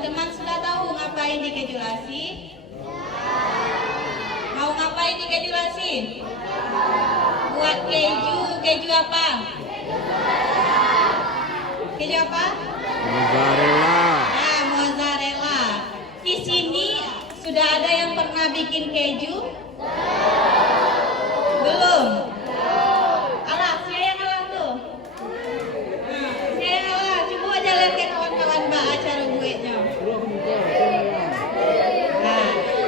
Teman-teman sudah tahu ngapain di keju lassi? Mau ngapain di keju lassi? Buat keju. Keju apa? Keju apa? Mozzarella. Nah, mozzarella. Di sini sudah ada yang pernah bikin keju? Belum? Alah, saya yang alah tuh. Saya yang alah. Coba aja lihat ke kawan-kawan mbak acara buatnya. Nah,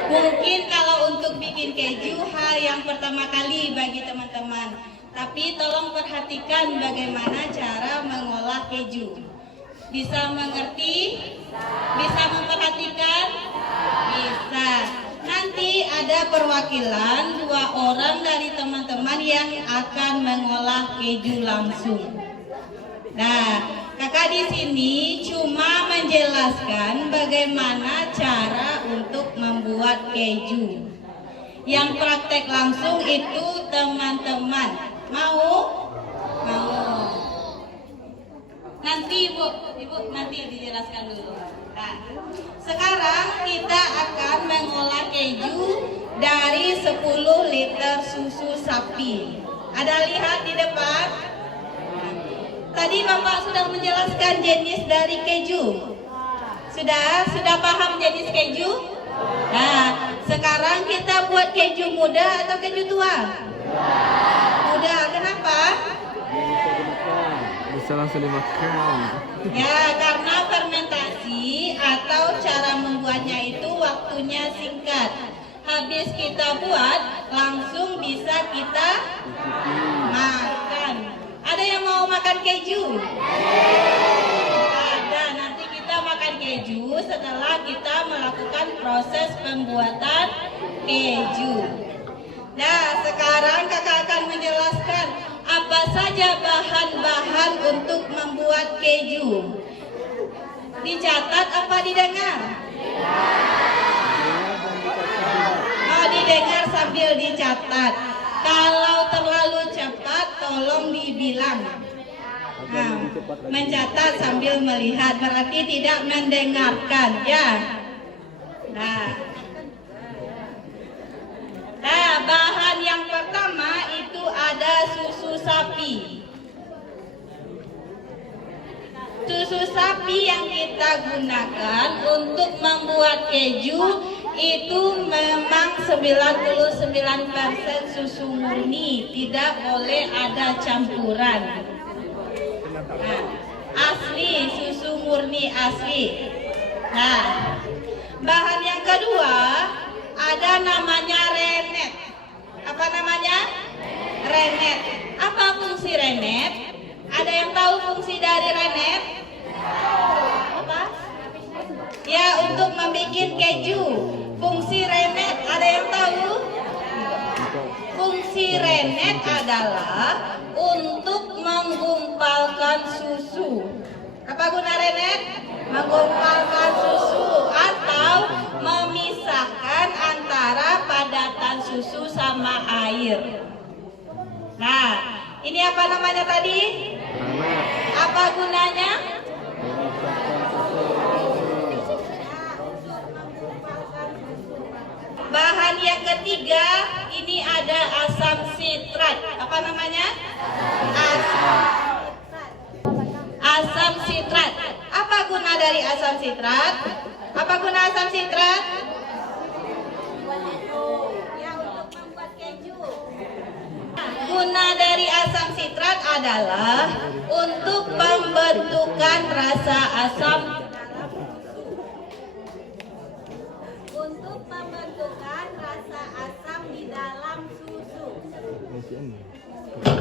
mungkin kalau untuk bikin keju hal yang pertama kali bagi teman-teman. Tapi tolong perhatikan bagaimana cara mengolah keju. Bisa mengerti? Bisa memperhatikan? Bisa. Nanti ada perwakilan 2 orang dari teman-teman yang akan mengolah keju langsung. Nah, kakak di sini cuma menjelaskan bagaimana cara untuk membuat keju. Yang praktek langsung itu teman-teman. Mau? Mau. Nanti Ibu nanti dijelaskan dulu. Nah, sekarang kita akan mengolah keju dari 10 liter susu sapi. Ada lihat di depan? Tadi Bapak sudah menjelaskan jenis dari keju. Sudah paham jenis keju? Nah, sekarang kita buat keju muda atau keju tua? Muda. Kenapa? Bisa langsung dimakan. Ya, karena fermentasi atau cara membuatnya itu waktunya singkat. Habis kita buat, langsung bisa kita makan. Ada yang mau makan keju? Ada. Nanti kita makan keju setelah kita melakukan proses pembuatan keju. Nah, sekarang kakak akan menjelaskan apa saja bahan-bahan untuk membuat keju. Dicatat apa didengar? Oh, didengar sambil dicatat. Kalau terlalu cepat tolong dibilang. Nah, mencatat sambil melihat berarti tidak mendengarkan, ya. Nah, bahan yang pertama itu ada susu sapi. Susu sapi yang kita gunakan untuk membuat keju itu memang 99% susu murni, tidak boleh ada campuran. Nah, asli, susu murni asli. Nah, bahan yang kedua ada namanya renet. Apa namanya? Renet. Apa fungsi renet? Ada yang tahu fungsi dari renet? Apa? Ya, untuk membuat keju. Fungsi renet ada yang tahu? Fungsi renet adalah untuk menggumpalkan susu. Apa guna renet? Menggumpalkan susu atau memisahkan antara padatan susu sama air. Nah, ini apa namanya tadi? Apa gunanya? Bahan yang ketiga, ini ada asam sitrat. Apa namanya? Asam sitrat. Apa guna dari asam sitrat? Apa guna asam sitrat? Ya, untuk membuat keju. Guna dari asam sitrat adalah untuk pembentukan rasa asam. Untuk pembentukan rasa asam di dalam susu.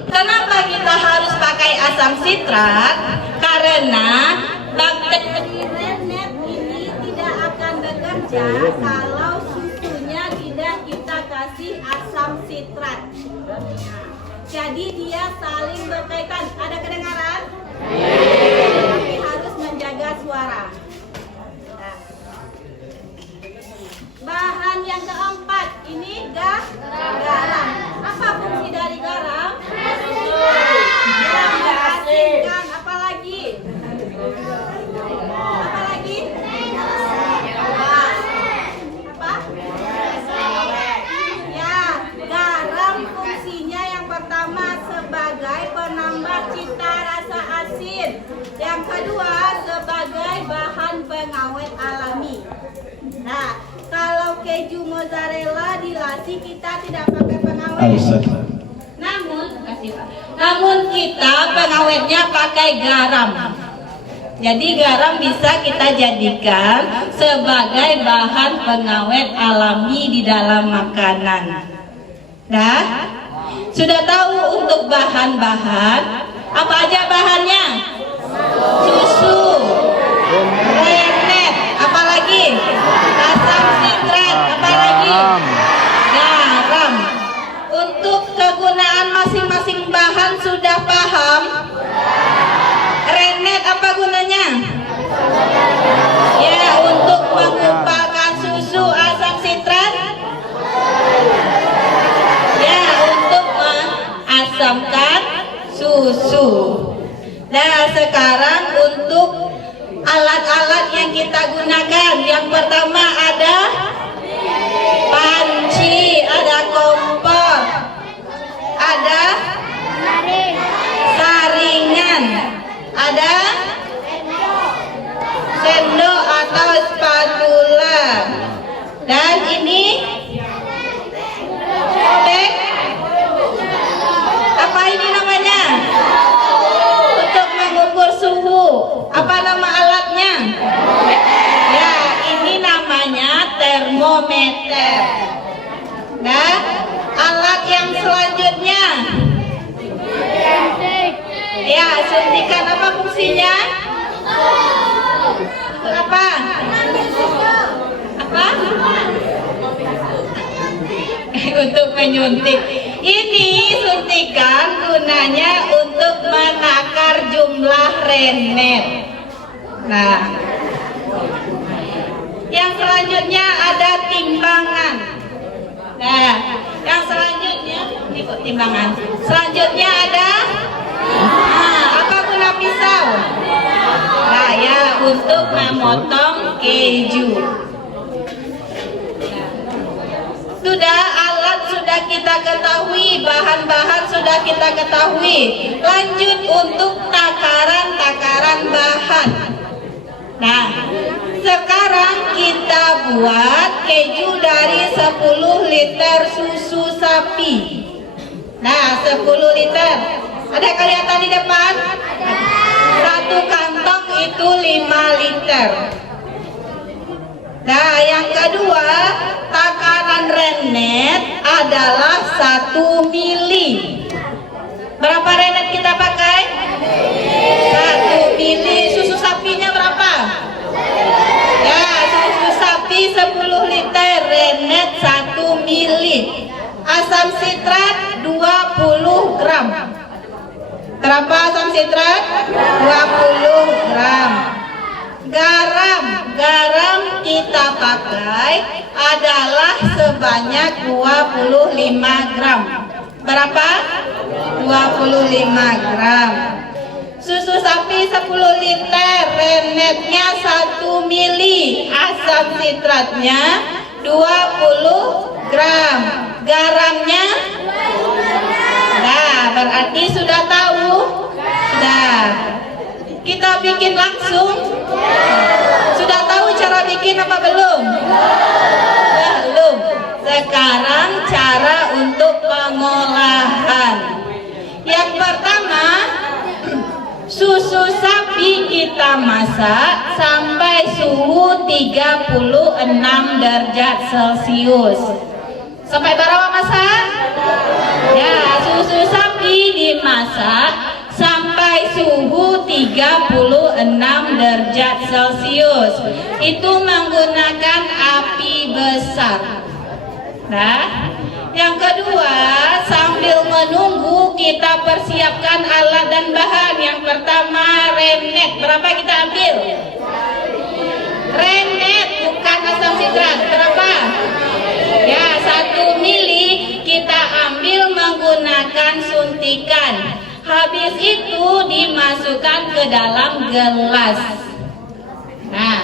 Kenapa kita harus pakai asam sitrat? Karena bakteri renet ini tidak akan bekerja kalau susunya tidak kita kasih asam sitrat. Jadi dia saling berkaitan. Ada kedengaran? Tapi harus menjaga suara. Bahan yang keempat ini garam. Apa fungsi dari garam? Yang mengasinkan. Apa lagi? Apa lagi? Yang kedua, sebagai bahan pengawet alami. Nah, kalau keju mozzarella dilasi kita tidak pakai pengawet. Namun kita pengawetnya pakai garam. Jadi garam bisa kita jadikan sebagai bahan pengawet alami di dalam makanan. Nah, sudah tahu untuk bahan-bahan apa aja bahannya? Susu, rennet, apalagi? Asam sitrat, apalagi? Garam. Untuk kegunaan masing-masing bahan sudah paham? Rennet apa gunanya? Ya, untuk mengumpulkan susu, asam sitrat. Ya, untuk mengasamkan susu. Nah, sekarang untuk alat-alat yang kita gunakan. Yang pertama ada panci, ada kompor, ada saringan, ada sendok atau spatula. Dan ini cobek. Apa ini namanya? Untuk mengukur suhu. Apa nama alatnya? Ya, ini namanya termometer. Nah, alat yang selanjutnya. Ya, suntikan apa fungsinya? Apa? Apa? Untuk menyuntik. Ini suntikan gunanya untuk menakar jumlah rennet. Nah, yang selanjutnya ada timbangan. Nah, yang selanjutnya ini kok timbangan. Selanjutnya ada apa guna pisau? Nah, ya, untuk memotong keju. Sudah alat sudah kita ketahui, bahan-bahan sudah kita ketahui. Lanjut untuk takaran-takaran bahan. Nah, sekarang kita buat keju dari 10 liter susu sapi. Nah, 10 liter. Ada kelihatan di depan? Satu kantong itu 5 liter. Nah, yang kedua, takaran rennet adalah 1 mili. Berapa rennet kita pakai? 1 mili. Susu sapinya berapa? Ya, susu sapi 10 liter, rennet 1 mili. Asam sitrat 20 gram. Berapa asam sitrat? 20 gram. Garam kita pakai adalah sebanyak 25 gram. Berapa? 25 gram. Susu sapi 10 liter, rennetnya 1 mili, asam sitratnya 20 gram. Garamnya? Nah, berarti sudah tahu? Sudah. Kita bikin langsung? Sudah tahu cara bikin apa belum? Belum. Sekarang cara untuk pengolahan. Yang pertama, susu sapi kita masak sampai suhu 36 derajat Celcius. Sampai berapa masak? Ya, susu sapi dimasak sampai suhu 36 derajat Celcius. Itu menggunakan api besar. Nah, yang kedua, sambil menunggu kita persiapkan alat dan bahan. Yang pertama, rennet. Berapa kita ambil? Rennet, bukan asam sitrat. Berapa? Ya, 1 mili kita ambil menggunakan suntikan. Habis itu dimasukkan ke dalam gelas. Nah,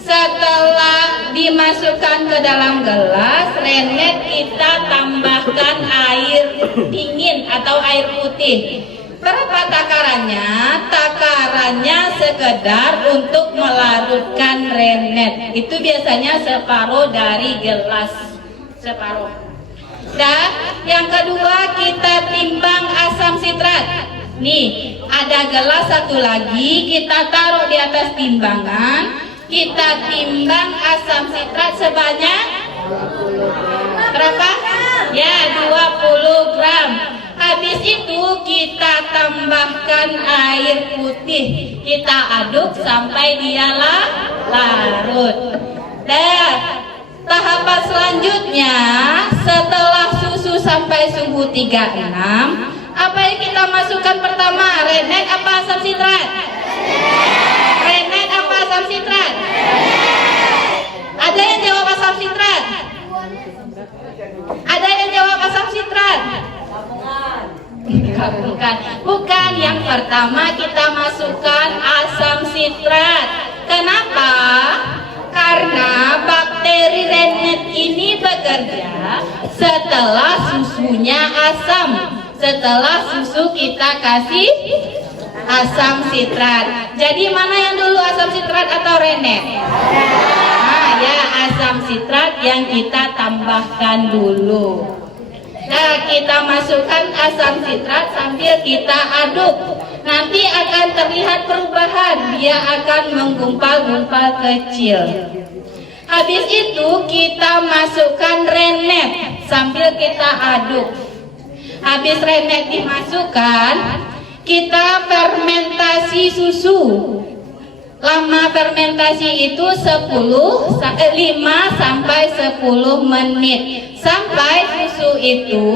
setelah dimasukkan ke dalam gelas, rennet kita tambahkan air dingin atau air putih. Berapa takarannya? Takarannya sekedar untuk melarutkan rennet. Itu biasanya separuh dari gelas. Separuh. Dan yang kedua kita timbang asam sitrat. Nih, ada gelas satu lagi, kita taruh di atas timbangan. Kita timbang asam sitrat sebanyak berapa? Ya, 20 gram. Habis itu kita tambahkan air putih. Kita aduk sampai dia larut. Dan tahapan selanjutnya, setelah susu sampai suhu 36, apa yang kita masukkan pertama? Rennet apa asam sitrat? Rennet apa asam sitrat? Ada yang jawab asam sitrat? Ada yang jawab asam sitrat? Bukan, yang pertama kita masukkan asam sitrat. Kenapa? Karena bakteri rennet ini bekerja setelah susunya asam. Setelah susu kita kasih asam sitrat. Jadi mana yang dulu, asam sitrat atau rennet? Nah ya, asam sitrat yang kita tambahkan dulu. Nah, kita masukkan asam sitrat sambil kita aduk. Nanti akan terlihat perubahan, dia akan menggumpal-gumpal kecil. Habis itu kita masukkan rennet sambil kita aduk. Habis rennet dimasukkan, kita fermentasi susu. Lama fermentasi itu 5 sampai 10 menit. Sampai susu itu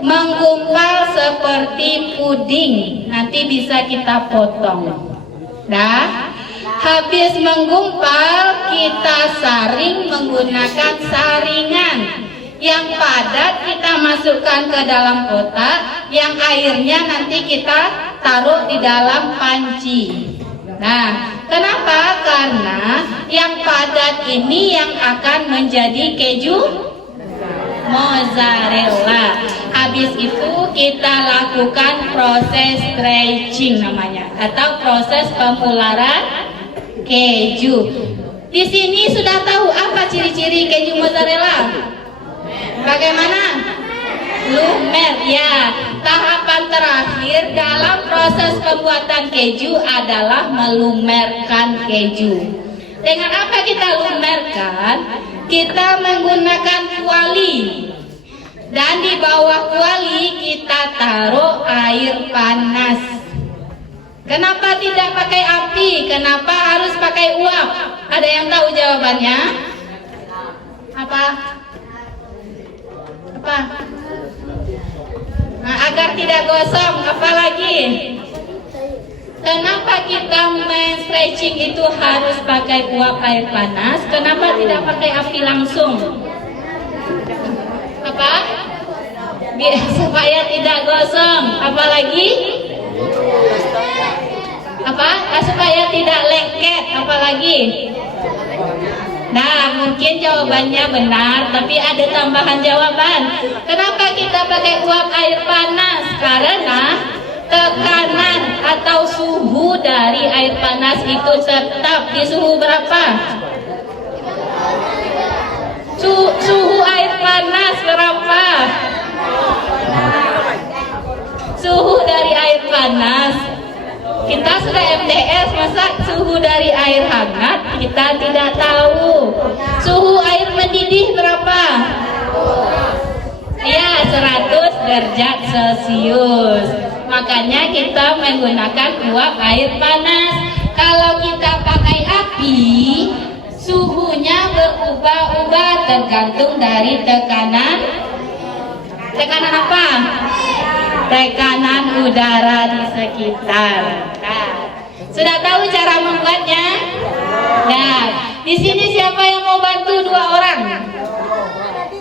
menggumpal seperti puding. Nanti bisa kita potong. Nah, habis menggumpal, kita saring menggunakan saringan. Yang padat kita masukkan ke dalam kotak, yang airnya nanti kita taruh di dalam panci. Nah, kenapa? Karena yang padat ini yang akan menjadi keju mozzarella. Habis itu kita lakukan proses stretching namanya, atau proses pemularan keju. Di sini sudah tahu apa ciri-ciri keju mozzarella? Bagaimana? Lumer, ya. Tahapan terakhir dalam proses pembuatan keju adalah melumerkan keju. Dengan apa kita lumerkan? Kita menggunakan kuali. Dan di bawah kuali kita taruh air panas. Kenapa tidak pakai api? Kenapa harus pakai uap? Ada yang tahu jawabannya? Apa? Nah, agar tidak gosong. Apalagi? Kenapa kita men-stretching itu harus pakai uap air panas? Kenapa tidak pakai api langsung? Apa? Supaya tidak gosong. Apalagi? Apa? Supaya tidak lengket. Apalagi? Nah, mungkin jawabannya benar, tapi ada tambahan jawaban. Kenapa kita pakai uap air panas? Karena tekanan atau suhu dari air panas itu tetap di suhu berapa? Suhu air panas berapa? Suhu dari air panas. Kita sudah MDS, masa suhu dari air hangat kita tidak tahu. Suhu air mendidih berapa? Ya, 100 derajat Celcius. Makanya kita menggunakan uap air panas. Kalau kita pakai api, suhunya berubah-ubah tergantung dari tekanan. Tekanan apa? Tekanan udara di sekitar. Nah, sudah tahu cara membuatnya? Nah, di sini siapa yang mau bantu 2 orang?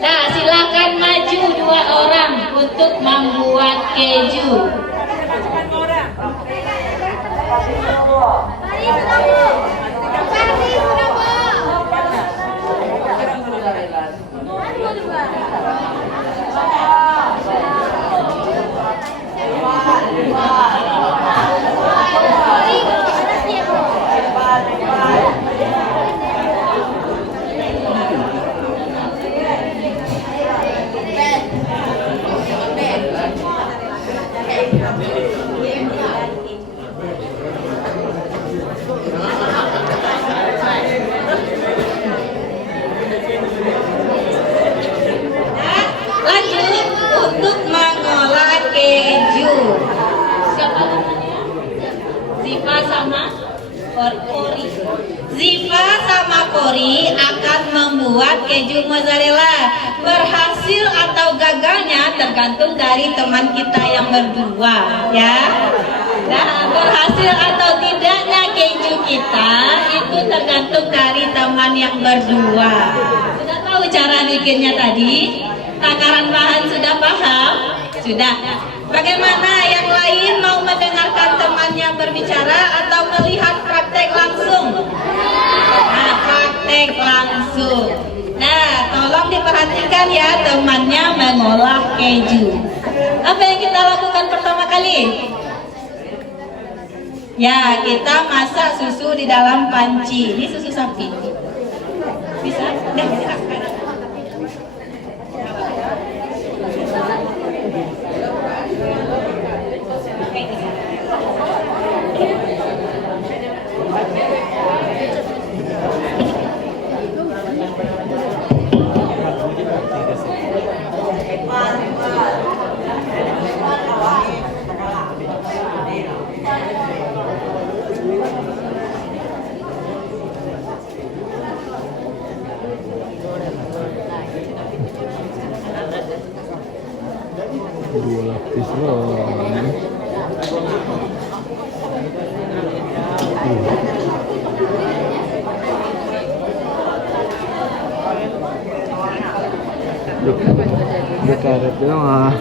Nah, silakan maju 2 orang untuk membuat keju. membuat keju mozzarella. Berhasil atau gagalnya tergantung dari teman kita yang berdua, ya. Nah, berhasil atau tidaknya keju kita itu tergantung dari teman yang berdua. Sudah tahu cara bikinnya tadi? Takaran bahan sudah paham? Sudah. Bagaimana yang lain mau mendengarkan temannya berbicara atau melihat praktek langsung? Nah, praktek langsung. Nah, tolong diperhatikan ya temannya mengolah keju. Apa yang kita lakukan pertama kali? Ya, kita masak susu di dalam panci. Ini susu sapi. Bisa? Bisa. Dua lapis loh. Udah karet doang ah.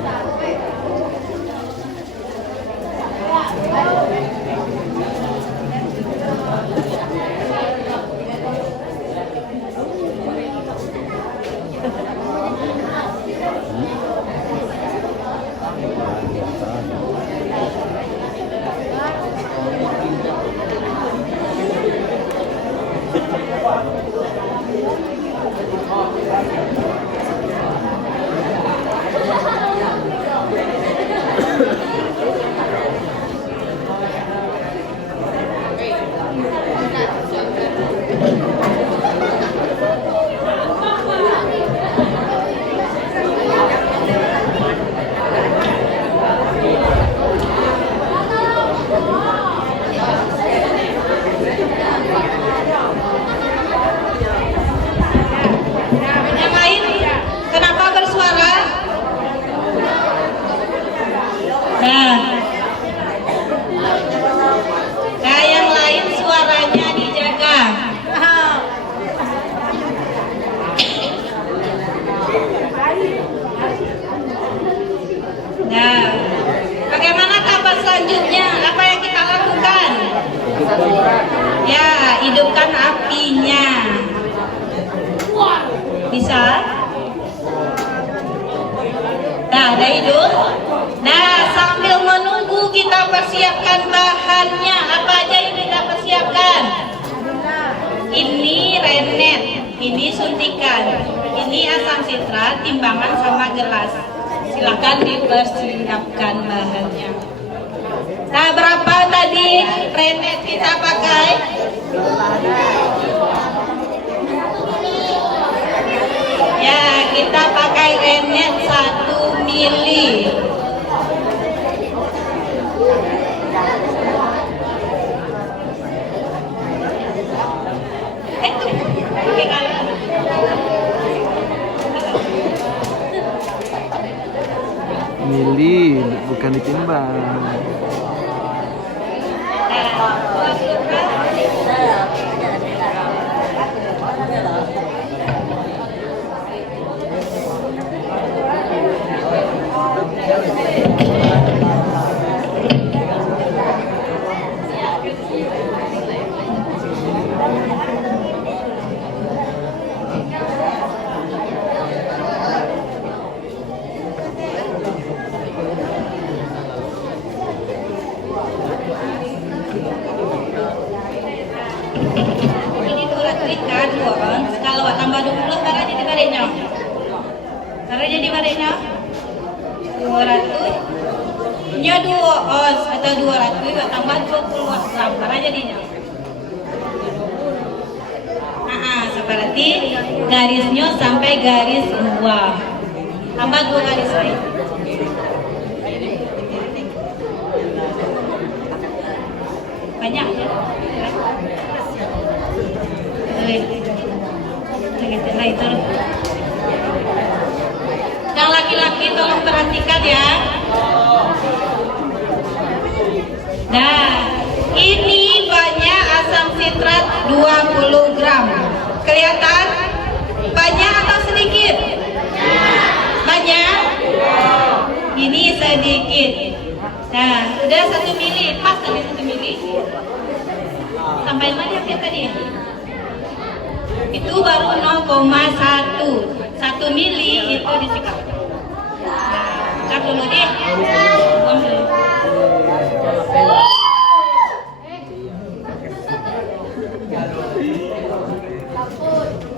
Nah, yang lain suaranya dijaga. Nah, bagaimana tahapan selanjutnya? Apa yang kita lakukan? Ya, hidupkan apinya. Bisa? Nah, ada hidup. Nah, sambil menunggu kita persiapkan bahannya. Apa aja yang kita persiapkan? Ini renet, ini suntikan, ini asam sitrat, timbangan sama gelas. Silakan dipersiapkan bahannya. Nah, berapa tadi renet kita pakai? Ya, kita pakai renet 1 mili. Mili, bukan ditimbang. Ini 200 kan, 2 ons. Kalau tambah 20 karena jadi barenya. Karena jadi barenya 200. Nya 2 ons atau 200 tambah 20 gram karena jadinya. Seperti garisnya sampai garis 2. Tambah 2 garis lain. Banyak ya. segitu. Nah itu. Yang laki-laki tolong perhatikan ya. Nah, ini banyak asam sitrat 20 gram. Kelihatan? Banyak atau sedikit? Banyak? Ini sedikit. Nah, sudah 1 mili. Pas tadi 1 mili. Sampai mana dia tadi? Itu baru 0,1. 1 mili itu disikap. Nah, dulu deh. Buang dulu.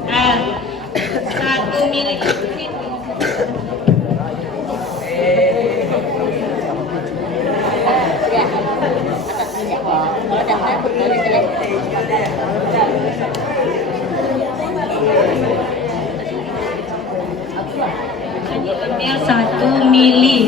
Nah, 1 mili. Ambil 1 mili.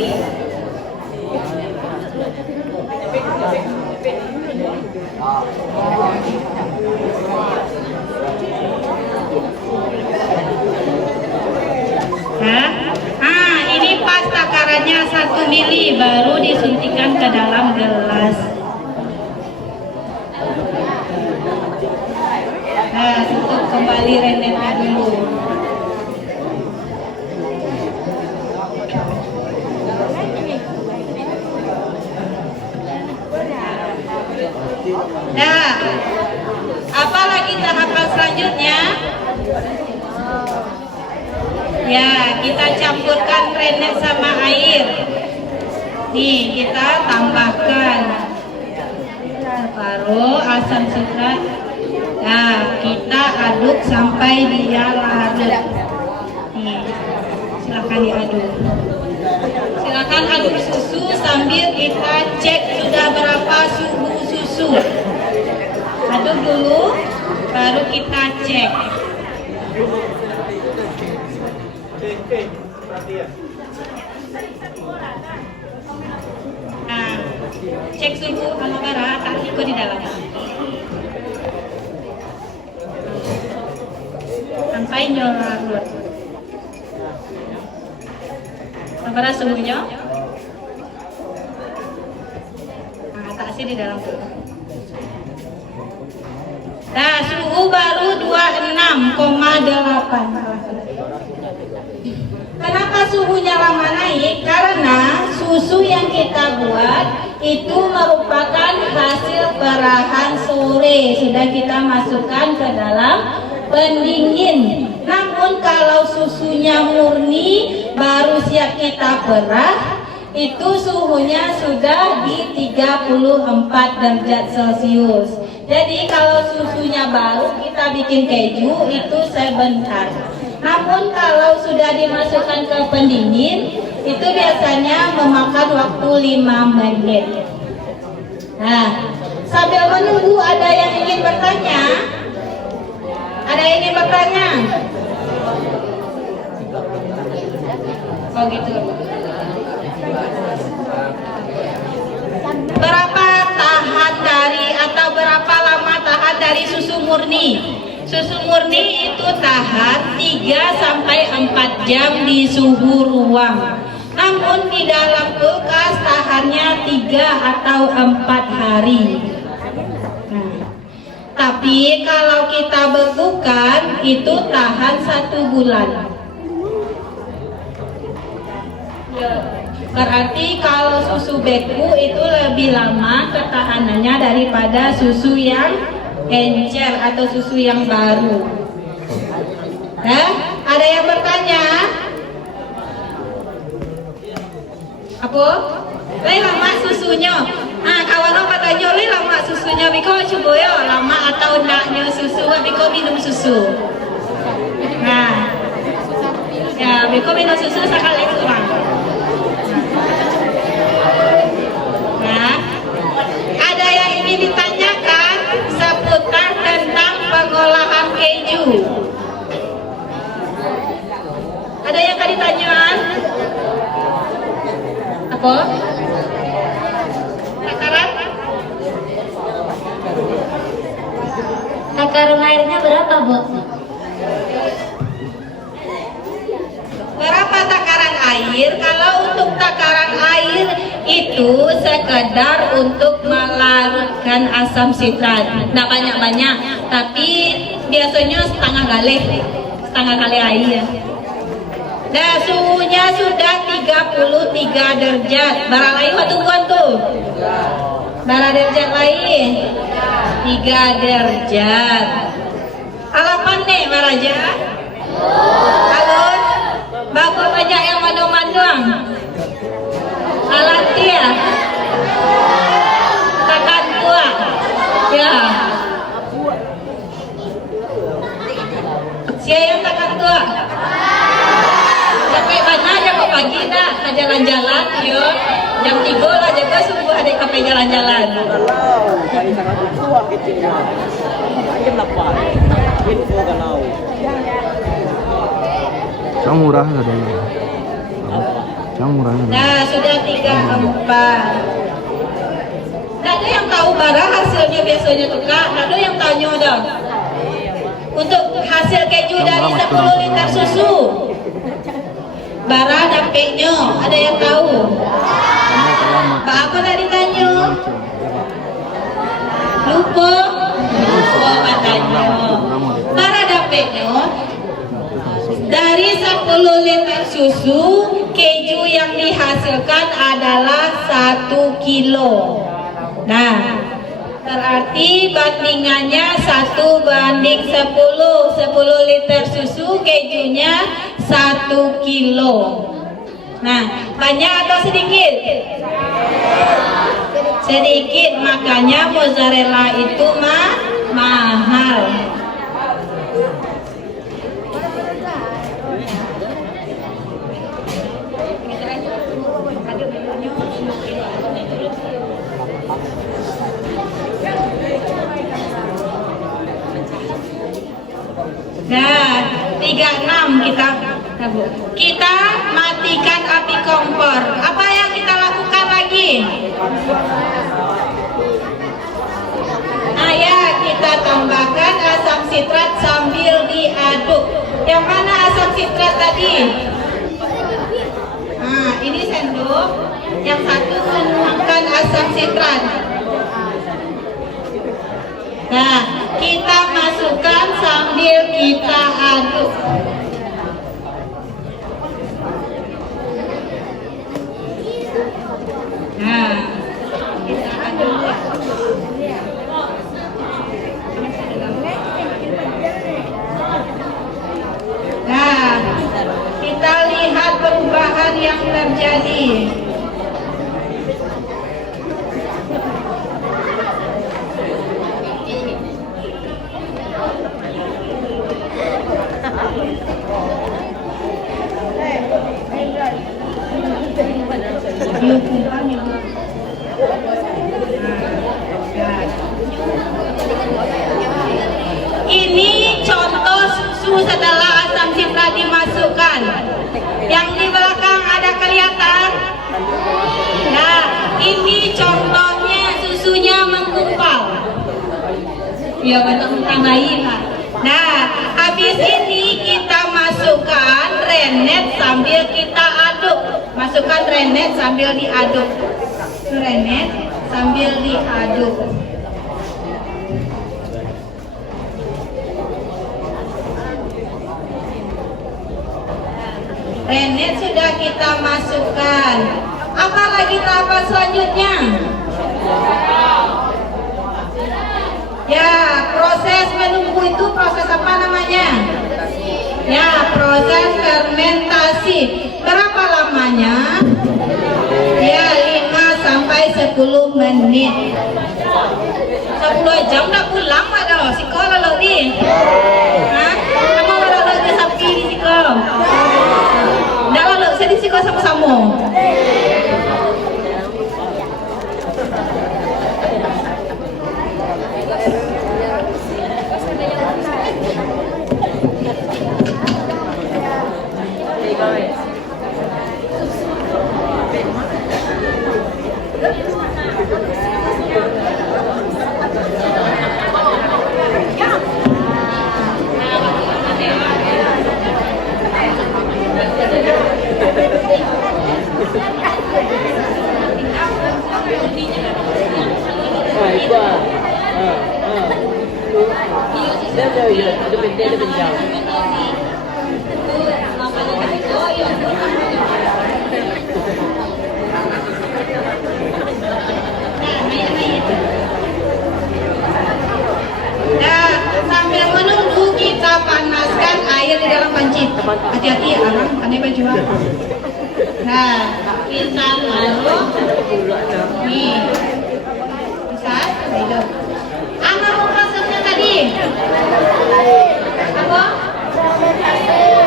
Ini pas takarannya 1 mili baru disuntikan ke dalam gelas. Nah, tutup kembali renetnya dulu. Nah, apalagi tahapan selanjutnya? Ya, kita campurkan renet sama air. Nih, kita tambahkan separuh asam sitrat. Nah, kita aduk sampai dia larut. Nih, silakan diaduk. Silakan aduk susu sambil kita cek sudah berapa suhu susu. Aduk dulu, baru kita cek. Nah, cek suhu aloe vera, taruh ikut di dalam. Sampai larut. Berapa suhunya? Nah, kasih di dalam dulu. Nah, suhu baru 26,8. Kenapa suhunya lama naik? Karena susu yang kita buat itu merupakan hasil perahan sore. Sudah kita masukkan ke dalam pendingin. Namun kalau susunya murni baru siap kita perah, itu suhunya sudah di 34 derajat Celcius. Jadi kalau susunya baru kita bikin keju itu sebentar. Namun kalau sudah dimasukkan ke pendingin itu biasanya memakan waktu 5 menit. Nah, sambil menunggu ada yang ingin bertanya? Ada yang ingin bertanya? Oh gitu. Berapa tahan dari atau berapa lama tahan dari susu murni? Susu murni itu tahan 3 sampai 4 jam di suhu ruang. Namun di dalam kulkas tahannya 3 atau 4 hari. Nah, tapi kalau kita bekukan itu tahan 1 bulan. Berarti kalau susu beku itu lebih lama ketahanannya daripada susu yang encer atau susu yang baru. Ada yang bertanya? Apa? Lebih lama susunya. Kawan katanya lebih lama susunya. Biko coba ya lama atau enggaknya susu. Biko minum susu. Nah, ya Biko minum susu sekali kurang. Nah, ada yang ingin ditanyakan seputar tentang pengolahan keju? Ada yang akan ditanyakan? Apa? Takaran? Takaran airnya berapa, Bu? air. Kalau untuk takaran air itu sekedar untuk melarutkan asam sitrat. Nggak banyak-banyak, tapi biasanya setengah kali air. Nah, suhunya sudah 33 derajat. Barang lain waktu tuan tuh. Barang derajat lain 3 derajat. Alapan nih Maraja. Alun. Bagus banyak yang mandung-mandung. Alat dia. Tekan kuat. Ya. Siapa yang tekan kuat? Sampai mana aja kok pagi nak jalan-jalan, yo. Jam 3 lah jaga subuh adik kape jalan-jalan. Dari sana tuh tua kecilnya. Jam 8. Ini semua kanau. Yang murah ada ya. Yang murah. Nah, sudah 34. Nggak ada yang tahu barang hasilnya biasanya tuh kak. Nggak ada yang tanya dong. Untuk hasil keju dari 10 liter susu. Bara dapetnya, ada yang tahu? Pak apa tadi tanya? Lupa katanya. Bara dapetnya dari 10 liter susu, keju yang dihasilkan adalah 1 kilo. Nah, berarti bandingannya 1:10. 10 liter susu, kejunya 1 kilo. Nah, banyak atau sedikit? Sedikit, makanya mozzarella itu mahal. Nah, 36 kita matikan api kompor. Apa yang kita lakukan lagi? Nah ya, kita tambahkan asam sitrat sambil diaduk. Yang mana asam sitrat tadi? Nah, ini sendok. Yang satu menuangkan asam sitrat. Nah, kita masukkan sambil kita aduk. Nah, kita aduk. Nah, kita lihat perubahan yang terjadi. Ini contoh susu setelah asam sitrat dimasukkan. Yang di belakang ada kelihatan? Nah, ini contohnya susunya menggumpal. Ya, mentang-mentang bayi kan. Nah, habis ini kita masukkan renet sambil kita aduk. Masukkan renet sambil diaduk. Renet sambil diaduk. Renet sudah kita masukkan. Apa lagi tahapan selanjutnya? Ya, proses menunggu itu proses apa namanya? Ya, proses fermentasi. Berapa lamanya? Ya, 5 sampai 10 menit. 10 jam udah pulang pada sekolah lo di. Hah? Kamu lo ke sapi di sekolah? Nggak lo saya di sekolah sama-sama. Nah, itu ada penjauh. Nah, sambil menunggu kita panaskan air di dalam panci. Hati-hati ya, Arang. Aneh baju. Nah, kita taruh. Nih. Bisa? Baik. Apa prosesnya tadi? Apa?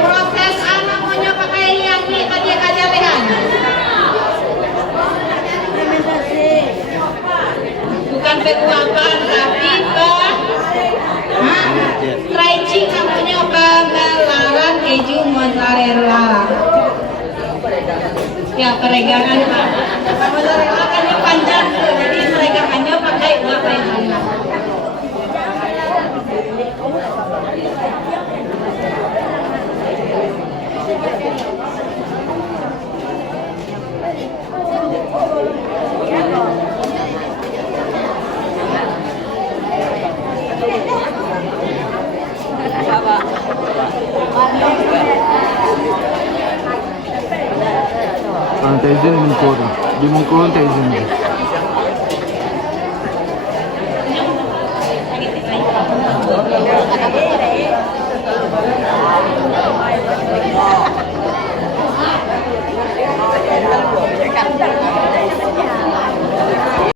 Proses anak maunya pakai yang tadi kajalehan. Bukan pekuapan, tapi stretching namanya pemelaran keju mozzarella. Ya, peregangan Pak. Mozzarella kan yang panjang tuh, jadi peregangannya pakai uang peregangan. Teyzen mengkor. Di mengkor teyzen.